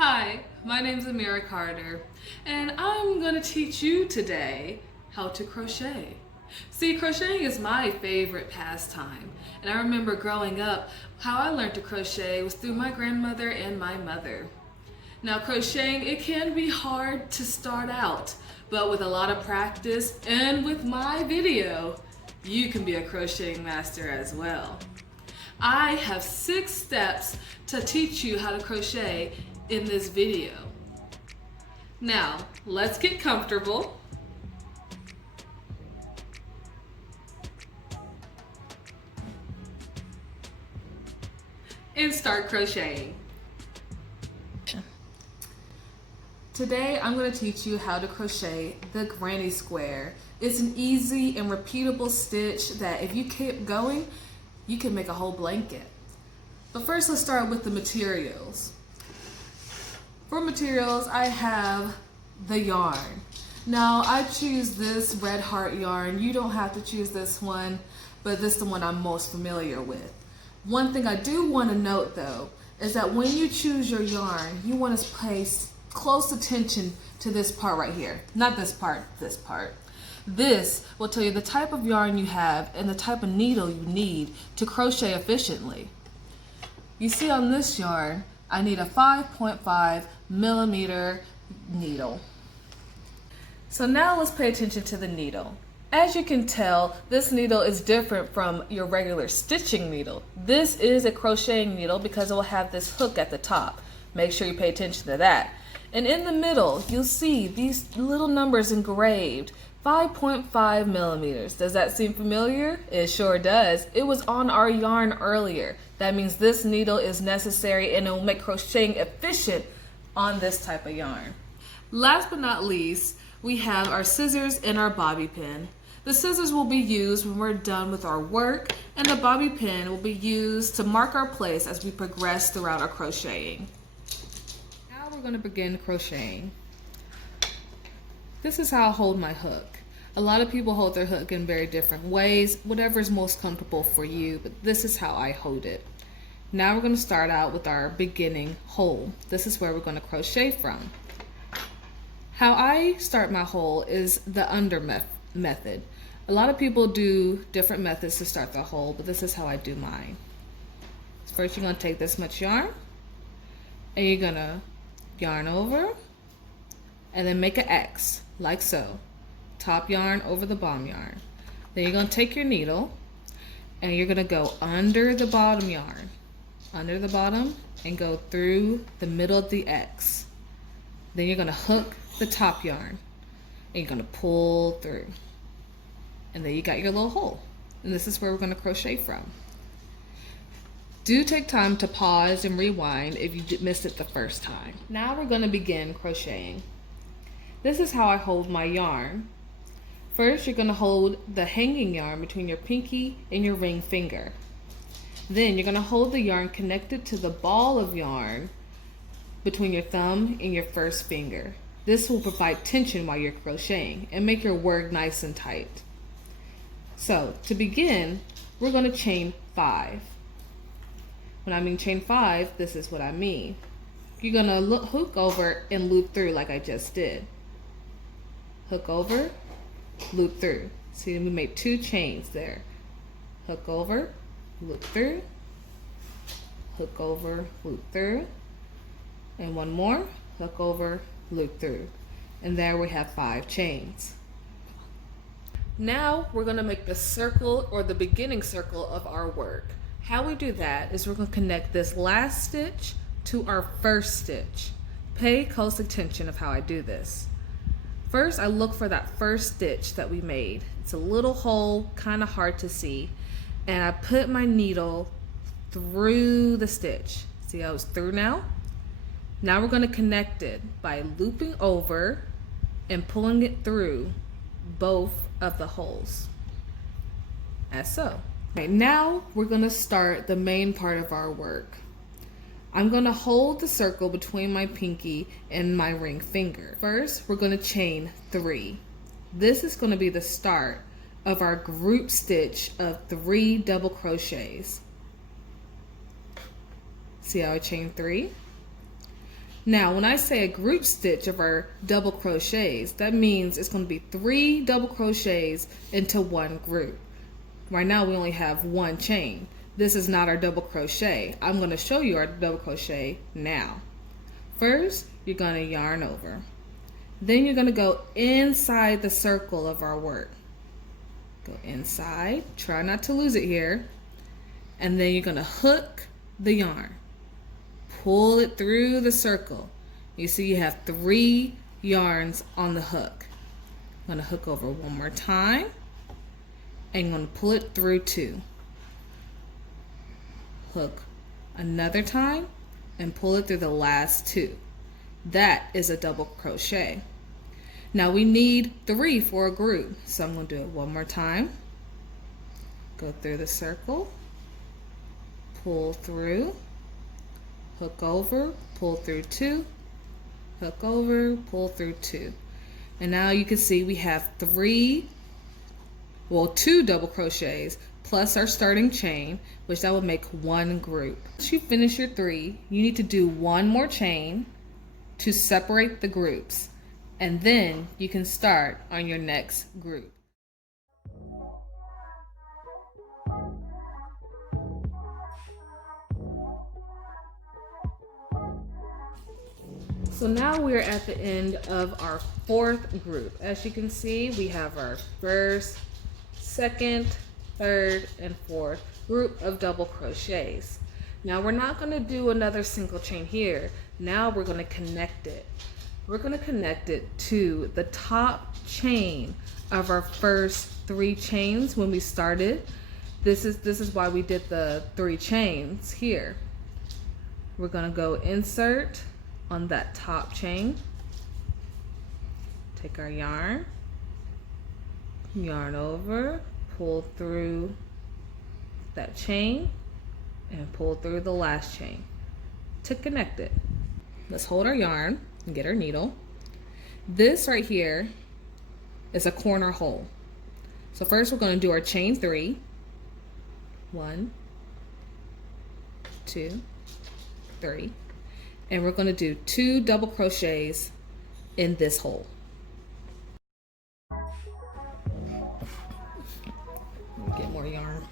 Hi, my name is Amira Carter, and I'm going to teach you today how to crochet. See, crocheting is my favorite pastime, and I remember growing up, how I learned to crochet was through my grandmother and my mother. Now, crocheting, it can be hard to start out, but with a lot of practice and with my video, you can be a crocheting master as well. I have 6 steps to teach you how to crochet in this video. Now, let's get comfortable. And start crocheting. Today, I'm going to teach you how to crochet the granny square. It's an easy and repeatable stitch that if you keep going, you can make a whole blanket. But first, let's start with the materials. For materials, I have the yarn. Now, I choose this Red Heart yarn. You don't have to choose this one, but this is the one I'm most familiar with. One thing I do want to note, though, is that when you choose your yarn, you want to pay close attention to this part right here. Not this part, this part. This will tell you the type of yarn you have and the type of needle you need to crochet efficiently. You see on this yarn, I need a 5.5 millimeter needle. So now let's pay attention to the needle. As you can tell, this needle is different from your regular stitching needle. This is a crocheting needle because it will have this hook at the top. Make sure you pay attention to that. And in the middle, you'll see these little numbers engraved. 5.5 millimeters. Does that seem familiar? It sure does. It was on our yarn earlier. That means this needle is necessary and it will make crocheting efficient on this type of yarn. Last but not least, we have our scissors and our bobby pin. The scissors will be used when we're done with our work, and the bobby pin will be used to mark our place as we progress throughout our crocheting. Now we're going to begin crocheting. This is how I hold my hook. A lot of people hold their hook in very different ways, whatever is most comfortable for you, but this is how I hold it. Now we're going to start out with our beginning hole. This is where we're going to crochet from. How I start my hole is the under method. A lot of people do different methods to start the hole, but this is how I do mine. First, you're going to take this much yarn, and you're going to yarn over, and then make an X, like so. Top yarn over the bottom yarn. Then you're going to take your needle, and you're going to go under the bottom yarn, under the bottom, and go through the middle of the X. Then you're going to hook the top yarn, and you're going to pull through. And then you got your little hole. And this is where we're going to crochet from. Do take time to pause and rewind if you missed it the first time. Now we're going to begin crocheting. This is how I hold my yarn. First, you're going to hold the hanging yarn between your pinky and your ring finger. Then you're going to hold the yarn connected to the ball of yarn between your thumb and your first finger. This will provide tension while you're crocheting and make your work nice and tight. So, to begin, we're going to chain 5. When I mean chain 5, this is what I mean. You're going to hook over and loop through like I just did. Hook over, loop through. See, we made 2 chains there. Hook over, loop through, hook over, loop through, and one more, hook over, loop through. And there we have 5 chains. Now we're going to make the circle or the beginning circle of our work. How we do that is we're going to connect this last stitch to our first stitch. Pay close attention of how I do this. First, I look for that first stitch that we made. It's a little hole, kind of hard to see, and I put my needle through the stitch. See how it's through now? Now we're going to connect it by looping over and pulling it through both of the holes, as so. Okay, now we're going to start the main part of our work. I'm going to hold the circle between my pinky and my ring finger. First, we're going to chain 3. This is going to be the start of our group stitch of 3 double crochets. See how I chain 3? Now, when I say a group stitch of our double crochets, that means it's going to be 3 double crochets into one group. Right now we only have 1 chain. This is not our double crochet. I'm going to show you our double crochet now. First, you're going to yarn over. Then you're going to go inside the circle of our work. Go inside, try not to lose it here. And then you're going to hook the yarn. Pull it through the circle. You see you have 3 yarns on the hook. I'm going to hook over one more time. And I'm going to pull it through 2. Hook another time and pull it through the last 2. That is a double crochet. Now we need 3 for a group. So I'm going to do it one more time. Go through the circle. Pull through. Hook over, pull through 2, hook over, pull through 2. And now you can see we have 2 double crochets plus our starting chain, which that would make 1 group. Once you finish your 3, you need to do 1 more chain to separate the groups, and then you can start on your next group. So now we're at the end of our 4th group. As you can see, we have our 1st, 2nd, 3rd, and 4th group of double crochets. Now we're not going to do another single chain here. Now we're going to connect it. We're going to connect it to the top chain of our first 3 chains when we started. This is why we did the 3 chains here. We're going to go insert on that top chain, take our yarn, yarn over, pull through that chain, and pull through the last chain to connect it. Let's hold our yarn and get our needle. This right here is a corner hole. So first we're going to do our chain 3. 1, 2, 3. And we're going to do 2 double crochets in this hole. Get more yarn.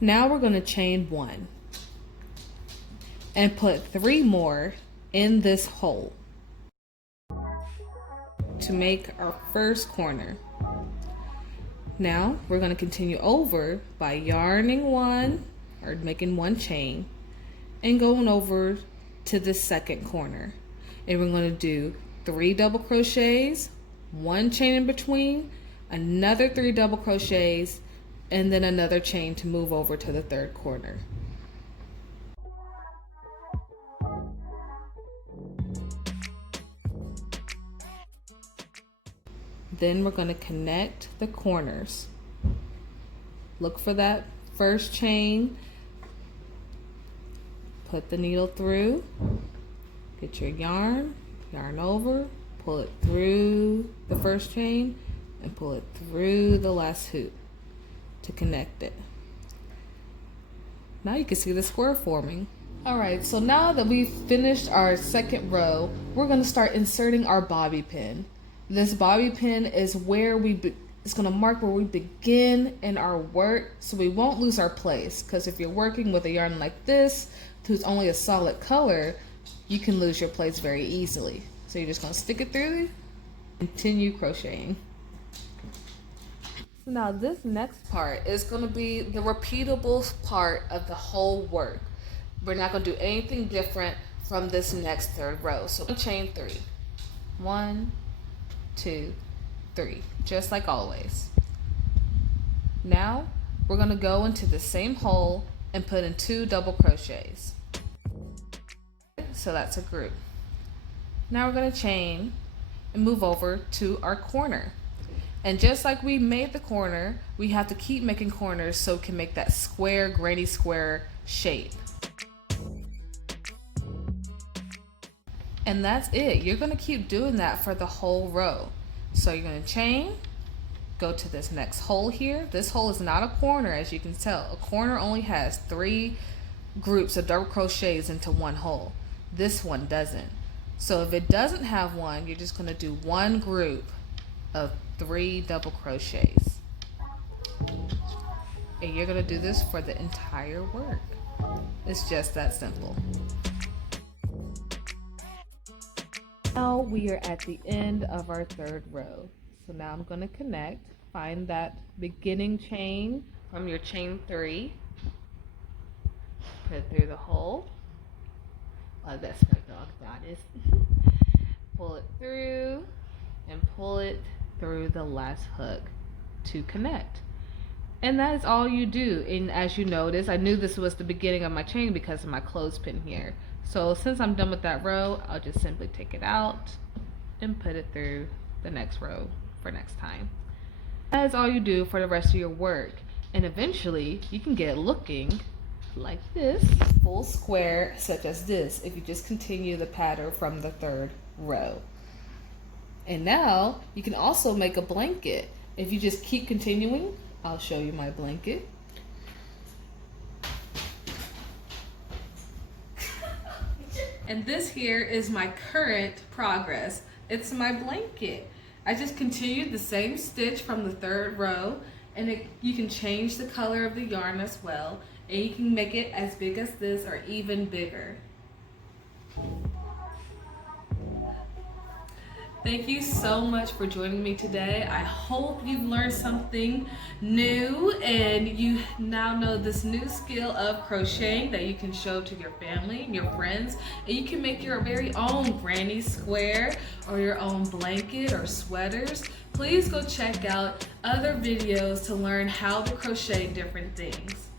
Now we're going to chain 1 and put 3 more in this hole to make our first corner. Now we're going to continue over by yarning 1 or making 1 chain and going over to the second corner, and we're going to do 3 double crochets, 1 chain in between, another 3 double crochets, and then another chain to move over to the 3rd corner. Then we're going to connect the corners. Look for that first chain. Put the needle through, get your yarn, yarn over, pull it through the first chain, and pull it through the last hoop to connect it. Now you can see the square forming. Alright, so now that we've finished our 2nd row, we're going to start inserting our bobby pin. This bobby pin is where it's going to mark where we begin in our work, so we won't lose our place, because if you're working with a yarn like this, who's only a solid color, you can lose your place very easily. So you're just going to stick it through, continue crocheting. So now this next part is going to be the repeatable part of the whole work. We're not going to do anything different from this next 3rd row. So chain 3. 1, 2, 3, just like always. Now we're going to go into the same hole and put in 2 double crochets. So that's a group. Now we're going to chain and move over to our corner. And just like we made the corner, we have to keep making corners so it can make that square, granny square shape. And that's it. You're going to keep doing that for the whole row. So you're going to chain, go to this next hole here. This hole is not a corner, as you can tell. A corner only has 3 groups of double crochets into one hole. This one doesn't. So if it doesn't have one, you're just going to do one group of 3 double crochets. And you're going to do this for the entire work. It's just that simple. Now we are at the end of our 3rd row. So now I'm going to connect, find that beginning chain from your chain 3, put it through the hole. Oh, that's my dog Goddess. Pull it through and pull it through the last hook to connect. And that is all you do. And as you notice, I knew this was the beginning of my chain because of my clothespin here. So since I'm done with that row, I'll just simply take it out and put it through the next row for next time. That is all you do for the rest of your work. And eventually you can get it looking like this, full square such as this, if you just continue the pattern from the 3rd row. And now you can also make a blanket. If you just keep continuing, I'll show you my blanket. And this here is my current progress. It's my blanket. I just continued the same stitch from the 3rd row, and you can change the color of the yarn as well, and you can make it as big as this or even bigger. Thank you so much for joining me today. I hope you've learned something new and you now know this new skill of crocheting that you can show to your family and your friends, and you can make your very own granny square or your own blanket or sweaters. Please go check out other videos to learn how to crochet different things.